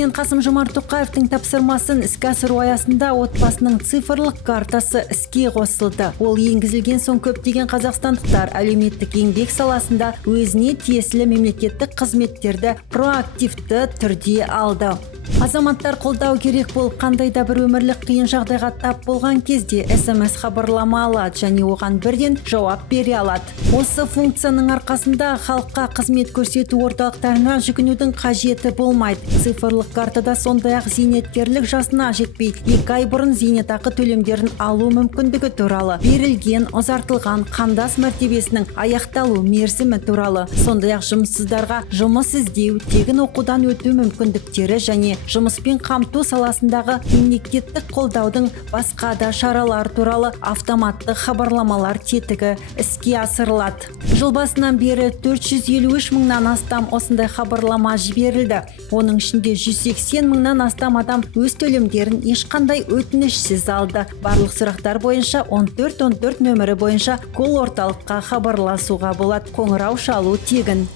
Президент Қасым-Жомарт Тоқаевтың тапсырмасын іске асыру аясында отбасының цифрлық картасы іске қосылды. Ол енгізілген соң көптеген қазақстандықтар әлеуметтік еңбек саласында өзіне тиесілі мемлекеттік қызметтерді проактивті түрде алды. Азаматтар қолдау керек болып, қандай да бір өмірлік қиын жағдайға тап болған кезде SMS хабарлама алады және оған бірден жауап бере алады. Осы функцияның арқасында халыққа қызмет көрсету орталықтарына жүгінудің қажеті болмайды. Цифрлық картада сондай-ақ зейнеткерлік жасына жетпей 2 ай бұрын зейнетақы төлемдерін алу мүмкіндігі туралы, берілген, ұзартылған қандас мәртебесінің аяқталу мерзімі туралы, сондай-ақ жұмыссыздарға жұмыс іздеу, тегін оқудан өту мүмкіндіктері және жұмыспен қамту саласындағы мемлекеттік қолдаудың басқа да шаралар туралы автоматты хабарламалар тетігі іске асырылады. Жыл басынан бері 453 мыңнан астам осындай хабарлама жіберілді. Оның ішінде 180 мыңнан астам адам өз төлемдерін ешқандай өтінішсіз алды. Барлық сұрақтар бойынша 1414 нөмірі бойынша колл орталыққа хабарласуға болады. Қоңырау шалу тегін.